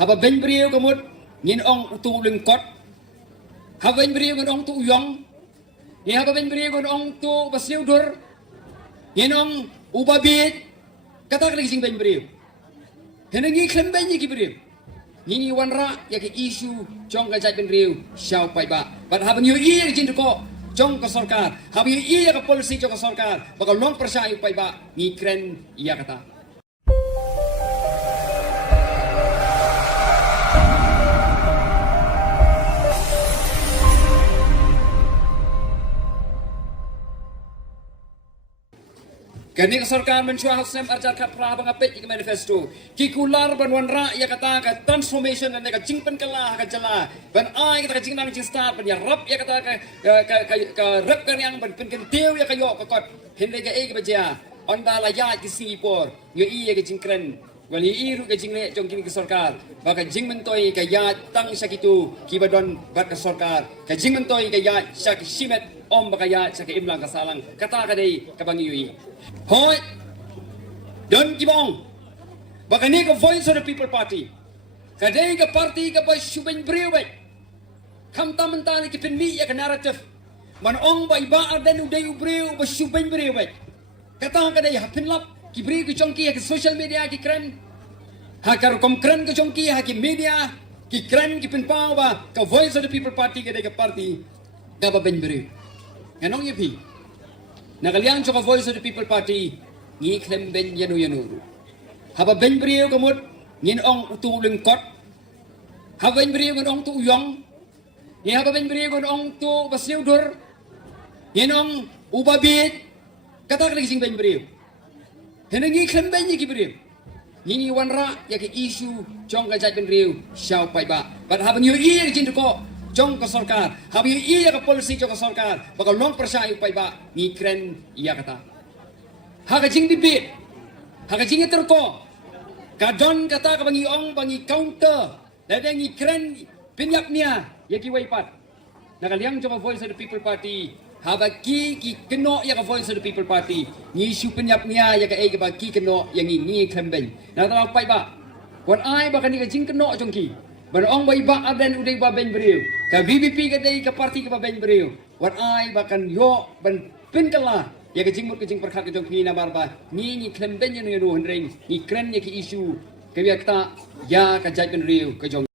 haba ben brio kamut ngin ong tu lengkot haba ben brio ngin ong tu uyong ni haba ben brio ngin ong tu basiudur ngin ong ubabit kata kali sing ben brio henengi khen ben ni brio ni wanra ya ke isu jong ka jai ben brio xiao pai ba but haba nyu i jin ko jong ka sarkar haba nyu i ya ka policy jong ka sarkar bakal long percaya pai ba ni kren iya kata. Kani sarkar mencuah sem ajar kat pra bangapet ik manifesto ki kular ban wanra ya kata ka transformation dan ka jingpen kala ka jala ban ai kata ka jingnang jing start ban ya rap ya kata ka rap kan yang ban pen teu ya ka yo ka kot hende ka e ka baja onda la ya ki singapore yo i ya ka jingkren wali i ru ka jingle jong kini ka sarkar ba ka jingmen toy ka ya tang sakitu ki badon bat ka sarkar ka jingmen toy ka ya sak simet om bakaya sak imlang ka salang kata ka dei ka bangi yui Hoi, don kibong, bakani ka voice of the people party, kadai ka party ka ba suben brio bay, kam tamentani ki penmi ya ka narrative, man ong ba iba arden uday brio ba suben brio bay, kata kadai hapin lap ki brio ki chongki ya ki social media ki kren, hakar kom kren ki chongki ya ki media ki kren ki penpang ba ka voice of the people party kadai ka party ka ba ben brio, anong yepi. Nakaliang cho ka voice of the people party ngi klem ben yanu haba ben brio kamut ngin ong tu lengkot haba ben brio ngin ong tu uyong ni haba ben brio ngin ong tu basiudur ngin ong ubabit kata kali sing ben brio henengi klem ben ni brio ni wanra ya ke isu jong ka jai ben brio xiao pai ba but haba nyu i jin ko jong ka sarkar habi iya ka policy jong ka sarkar bakal long percaya pai ba ni kren iya kata haga jing bibit haga jing terko kadon kata ka bangi ong bangi counter dada ni kren pinyak nia ya ki waipat nakaliang jong ka voice of the people party haba ki keno ya ka voice of the people party ni su pinyak nia ya ka e ka ba ki keno yang ni klemben na ta pai ba wan ai ba kan ni ka jing keno jong ki Barang ba iba adan uday ba ben beriu. Ka BBP ka day ka party ka ba ben beriu. Wat ai bakan yo ban pin kala. Ya ka jingmut ka jing perkhat ka jong pina barba. Ni klem ben yanu yanu hendreng. Ni kren ya ki isu. Ka biak ta ya ka jai ben beriu ka jong